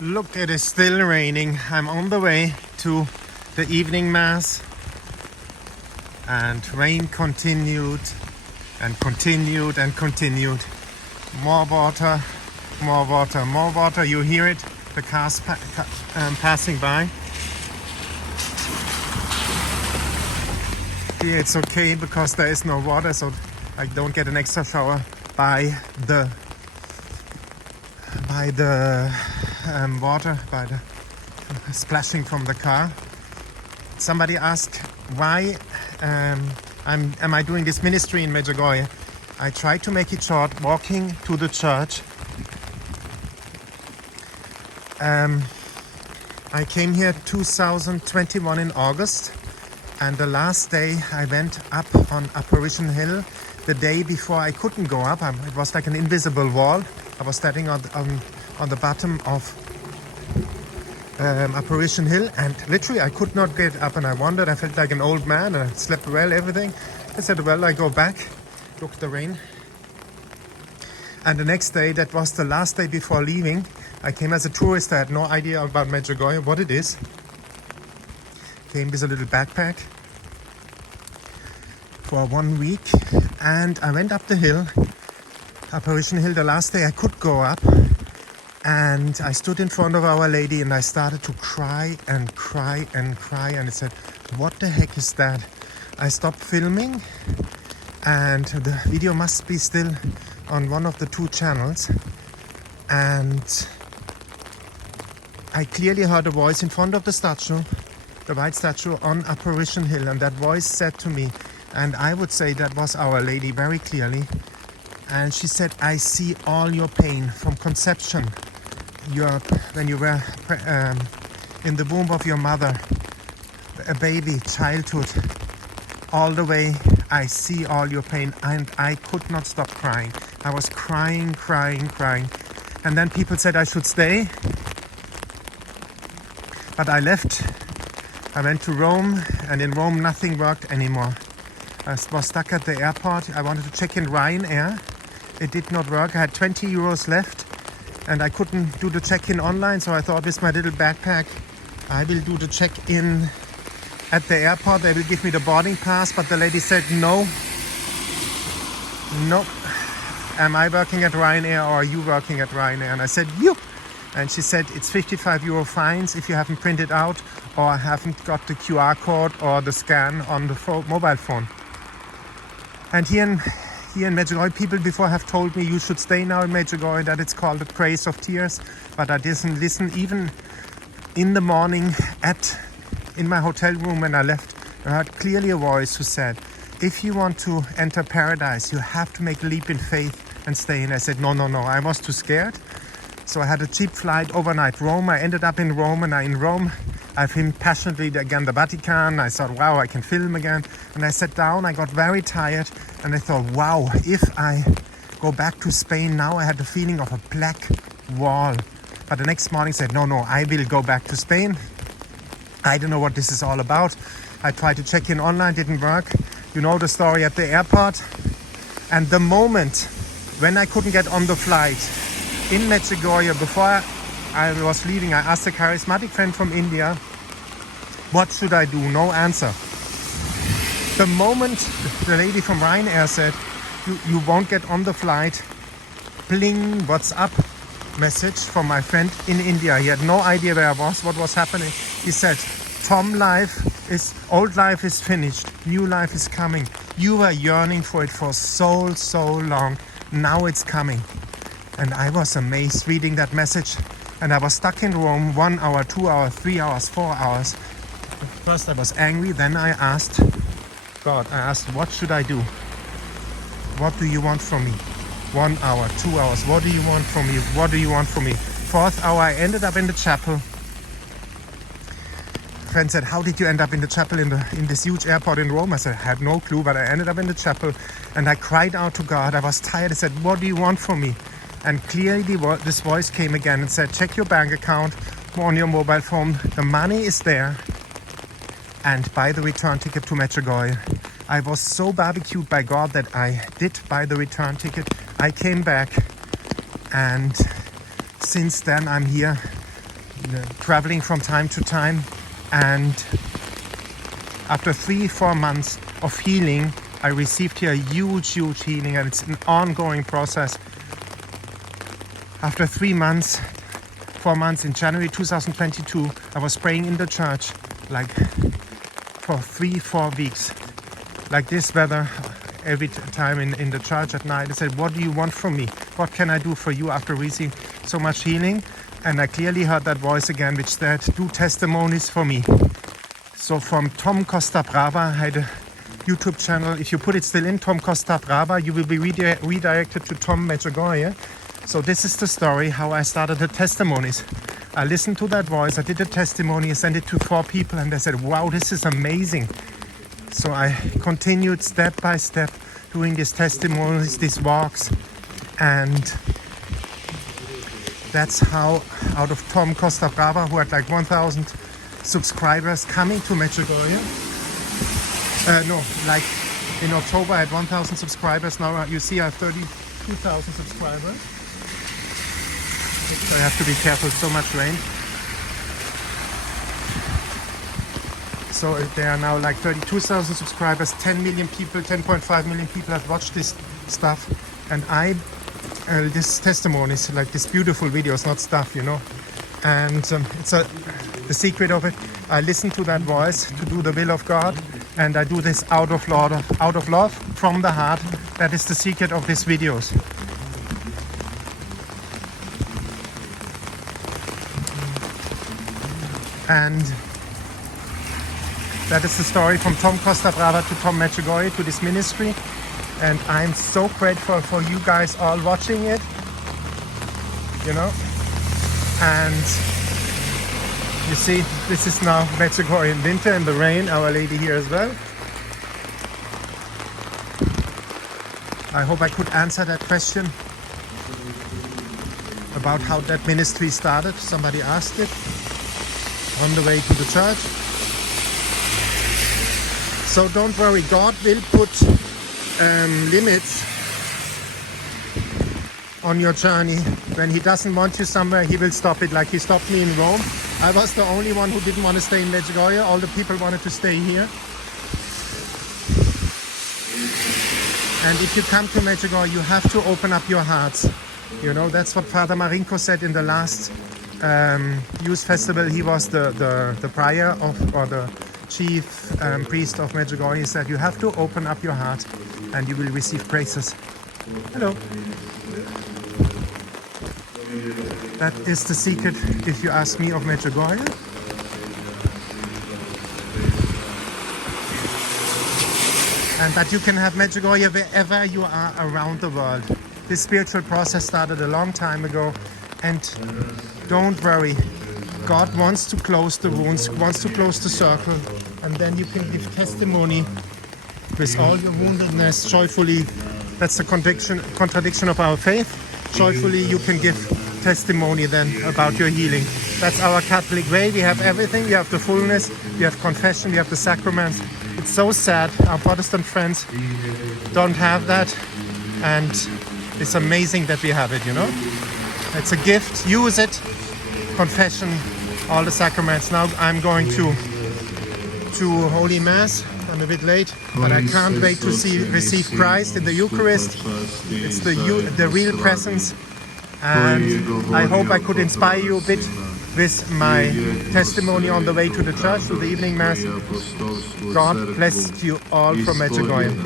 Look, it is still raining. I'm on the way to the evening mass, and rain continued and continued and continued. More water, more water, more water. You hear it, the cars passing by. Here it's okay because there is no water, so I don't get an extra shower by the water, by the splashing from the car. Somebody asked why am I doing this ministry in Medjugorje. I try to make it short, walking to the church. I came here 2021 in August, and the last day I went up on Apparition Hill. The day before I couldn't go up. It was like an invisible wall. I was standing on the bottom of Apparition Hill, and literally I could not get up, and I wondered. I felt like an old man. I slept well, everything. I said, well, I go back. Look, the rain. And the next day, that was the last day before leaving, I came as a tourist. I had no idea about Medjugorje, what it is. Came with a little backpack for 1 week, and I went up the hill, Apparition Hill. The last day I could go up, and I stood in front of Our Lady, and I started to cry and cry and cry, and I said, what the heck is that? I stopped filming, and the video must be still on one of the 2 channels, and I clearly heard a voice in front of the statue, the white statue on Apparition Hill, and that voice said to me, and I would say that was Our Lady very clearly, and she said, I see all your pain from conception, when you were in the womb of your mother, a baby, childhood, all the way. I see all your pain, and I could not stop crying. I was crying, crying, crying, and then people said I should stay, but I left. I went to Rome, and in Rome nothing worked anymore. I was stuck at the airport. I wanted to check in Ryanair. It did not work. I had 20 euros left, and I couldn't do the check-in online, so I thought with my little backpack I will do the check-in at the airport. They will give me the boarding pass, but the lady said no. Am I working at Ryanair or are you working at Ryanair? And I said you. And she said it's 55 euro fines if you haven't printed out or haven't got the QR code or the scan on the mobile phone. And here in Medjugorje, people before have told me you should stay now in Medjugorje, that it's called the Grace of Tears, but I didn't listen. Even in the morning in my hotel room when I left, I heard clearly a voice who said, if you want to enter paradise, you have to make a leap in faith and stay. And I said, no, I was too scared. So I had a cheap flight overnight Rome. I ended up in Rome, and in Rome I filmed passionately again the Vatican. I thought, wow, I can film again. And I sat down, I got very tired, and I thought, wow, if I go back to Spain now, I had the feeling of a black wall. But the next morning I said, no, I will go back to Spain. I don't know what this is all about. I tried to check in online, didn't work. You know the story at the airport. And the moment when I couldn't get on the flight in Medjugorje, before I was leaving, I asked a charismatic friend from India, what should I do? No answer. The moment the lady from Ryanair said, you won't get on the flight, bling, WhatsApp message from my friend in India. He had no idea where I was, what was happening. He said, Tom, old life is finished, new life is coming. You were yearning for it for so long. Now it's coming. And I was amazed reading that message. And I was stuck in Rome 1 hour, 2 hours, 3 hours, 4 hours. First I was angry, then I asked God, what should I do? What do you want from me? 1 hour, 2 hours, what do you want from me? What do you want from me? 4th hour, I ended up in the chapel. A friend said, how did you end up in the chapel in this huge airport in Rome? I said, I have no clue, but I ended up in the chapel, and I cried out to God. I was tired. I said, what do you want from me? And clearly this voice came again and said, check your bank account on your mobile phone. The money is there. And buy the return ticket to Medjugorje. I was so barbecued by God that I did buy the return ticket. I came back, and since then I'm here traveling from time to time, and after 3-4 months of healing, I received here a huge healing, and it's an ongoing process. After 4 months in January 2022, I was praying in the church like for 3-4 weeks, like this weather, every time in the church at night. I said, what do you want from me? What can I do for you after receiving so much healing? And I clearly heard that voice again, which said, do testimonies for me. So from Tom Costa Brava, I had a YouTube channel. If you put it still in, Tom Costa Brava, you will be redirected to Tom Medjugorje. So this is the story, how I started the testimonies. I listened to that voice, I did a testimony, I sent it to 4 people, and they said, wow, this is amazing. So I continued step by step doing these testimonies, these walks, and that's how, out of Tom Costa Brava, who had like 1,000 subscribers coming to Medjugorje. Like in October I had 1,000 subscribers. Now you see I have 32,000 subscribers. So I have to be careful, so much rain. So there are now like 32,000 subscribers, 10 million people, 10.5 million people have watched this stuff. And this testimonies, like this beautiful videos, not stuff, you know. And it's the secret of it. I listen to that voice to do the will of God, and I do this out of love, from the heart. That is the secret of these videos. And that is the story from Tom Costa Brava to Tom Medjugorje to this ministry. And I'm so grateful for you guys all watching it, you know. And you see, this is now Medjugorje in winter, in the rain, Our Lady here as well. I hope I could answer that question about how that ministry started. Somebody asked it on the way to the church. So don't worry, God will put limits on your journey. When He doesn't want you somewhere, He will stop it. Like He stopped me in Rome. I was the only one who didn't want to stay in Medjugorje. All the people wanted to stay here. And if you come to Medjugorje, you have to open up your hearts. You know, that's what Father Marinko said in the last youth festival. He was the prior of, or the chief priest of Medjugorje. He said, you have to open up your heart and you will receive praises. Hello. That is the secret, if you ask me, of Medjugorje. And that you can have Medjugorje wherever you are around the world. This spiritual process started a long time ago, and don't worry, God wants to close the wounds, wants to close the circle, and then you can give testimony with all your woundedness joyfully. That's the contradiction of our faith. Joyfully you can give testimony then about your healing. That's our Catholic way. We have everything. We have the fullness, we have confession, we have the sacraments. It's so sad our Protestant friends don't have that, and it's amazing that we have it, you know. It's a gift. Use it. Confession, all the sacraments. Now I'm going to Holy Mass. I'm a bit late, but I can't wait to receive Christ in the Eucharist. It's the real presence, and I hope I could inspire you a bit with my testimony on the way to the church, to the evening Mass. God bless you all from Medjugorje.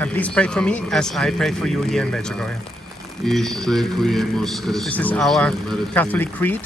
And please pray for me as I pray for you here in Medjugorje. This is our Catholic creed.